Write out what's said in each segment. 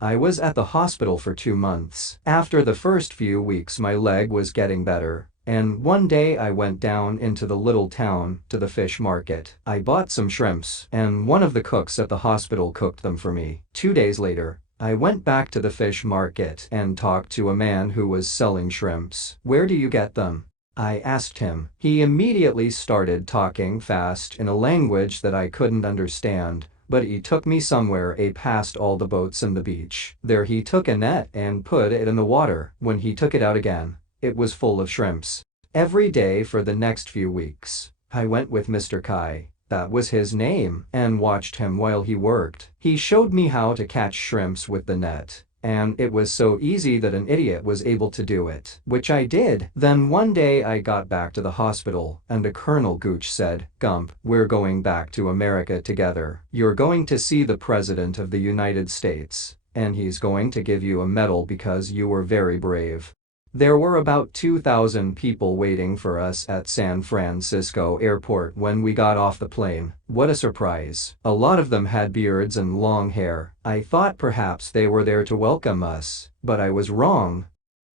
I was at the hospital for 2 months. After the first few weeks my leg was getting better, and one day I went down into the little town to the fish market. I bought some shrimps, and one of the cooks at the hospital cooked them for me. 2 days later, I went back to the fish market and talked to a man who was selling shrimps. "Where do you get them?" I asked him. He immediately started talking fast in a language that I couldn't understand, but he took me somewhere past all the boats and the beach. There he took a net and put it in the water. When he took it out again, it was full of shrimps. Every day for the next few weeks, I went with Mr. Kai, that was his name, and watched him while he worked. He showed me how to catch shrimps with the net, and it was so easy that an idiot was able to do it, which I did. Then one day I got back to the hospital, and a Colonel Gooch said, "Gump, we're going back to America together. You're going to see the President of the United States, and he's going to give you a medal because you were very brave." There were about 2,000 people waiting for us at San Francisco airport when we got off the plane. What a surprise. A lot of them had beards and long hair. I thought perhaps they were there to welcome us, but I was wrong.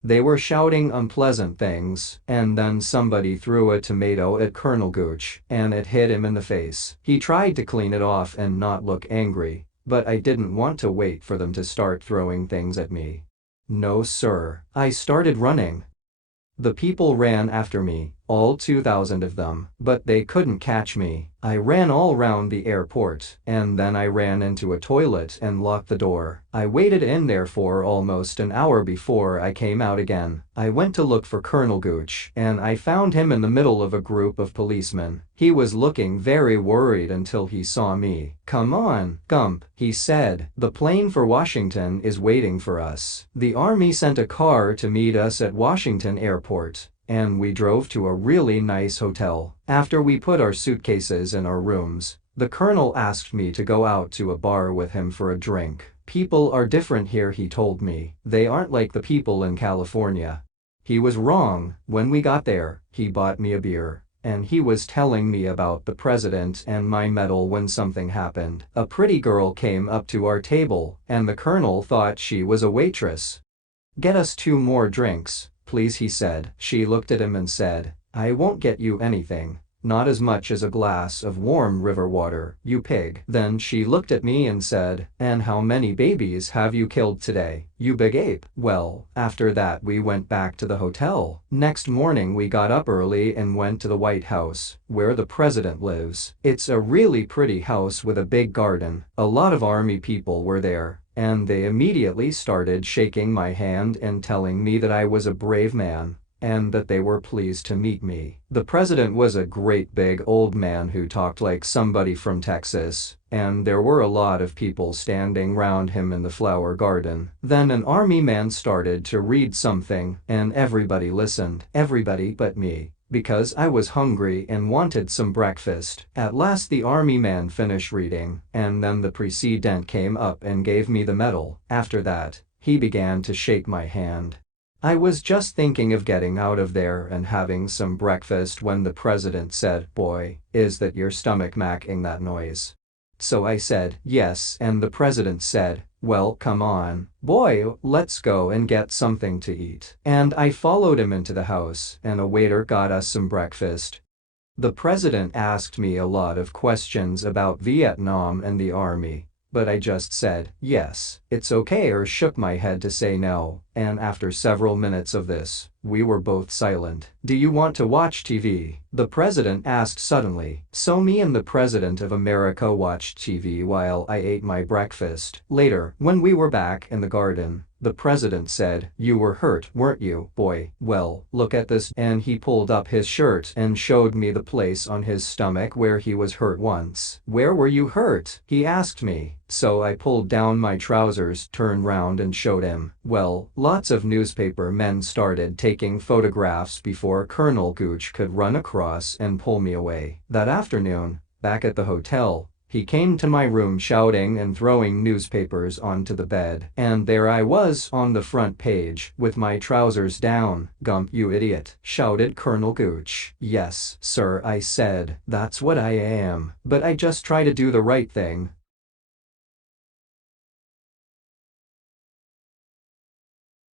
They were shouting unpleasant things, and then somebody threw a tomato at Colonel Gooch, and it hit him in the face. He tried to clean it off and not look angry, but I didn't want to wait for them to start throwing things at me. No sir. I started running. The people ran after me, all 2,000 of them, but they couldn't catch me. I ran all around the airport, and then I ran into a toilet and locked the door. I waited in there for almost an hour before I came out again. I went to look for Colonel Gooch, and I found him in the middle of a group of policemen. He was looking very worried until he saw me. "Come on, Gump," he said. "The plane for Washington is waiting for us." The Army sent a car to meet us at Washington Airport, and we drove to a really nice hotel. After we put our suitcases in our rooms, the colonel asked me to go out to a bar with him for a drink. "People are different here," he told me. "They aren't like the people in California." He was wrong. When we got there, he bought me a beer, and he was telling me about the president and my medal when something happened. A pretty girl came up to our table, and the colonel thought she was a waitress. "Get us 2 more drinks, please," he said. She looked at him and said, "I won't get you anything. Not as much as a glass of warm river water, you pig." Then she looked at me and said, "And how many babies have you killed today, you big ape?" Well, after that we went back to the hotel. Next morning we got up early and went to the White House, where the president lives. It's a really pretty house with a big garden. A lot of Army people were there, and they immediately started shaking my hand and telling me that I was a brave man, and that they were pleased to meet me. The president was a great big old man who talked like somebody from Texas, and there were a lot of people standing round him in the flower garden. Then an army man started to read something, and everybody listened. Everybody but me, because I was hungry and wanted some breakfast. At last the army man finished reading, and then the president came up and gave me the medal. After that, he began to shake my hand. I was just thinking of getting out of there and having some breakfast when the president said, "Boy, is that your stomach making that noise?" So I said, "Yes," and the president said, "Well, come on, boy, let's go and get something to eat." And I followed him into the house, and a waiter got us some breakfast. The president asked me a lot of questions about Vietnam and the army, but I just said, "Yes, it's okay," or shook my head to say no, and after several minutes of this, we were both silent. "Do you want to watch TV?" the president asked suddenly. So me and the president of America watched TV while I ate my breakfast. Later, when we were back in the garden, the president said, "You were hurt, weren't you, boy? Well, look at this," and he pulled up his shirt and showed me the place on his stomach where he was hurt once. "Where were you hurt?" he asked me. So I pulled down my trousers, turned round and showed him. Well, lots of newspaper men started taking photographs before Colonel Gooch could run across and pull me away. That afternoon, back at the hotel, he came to my room shouting and throwing newspapers onto the bed. And there I was on the front page, with my trousers down. "Gump, you idiot," shouted Colonel Gooch. "Yes, sir," I said. "That's what I am. But I just try to do the right thing,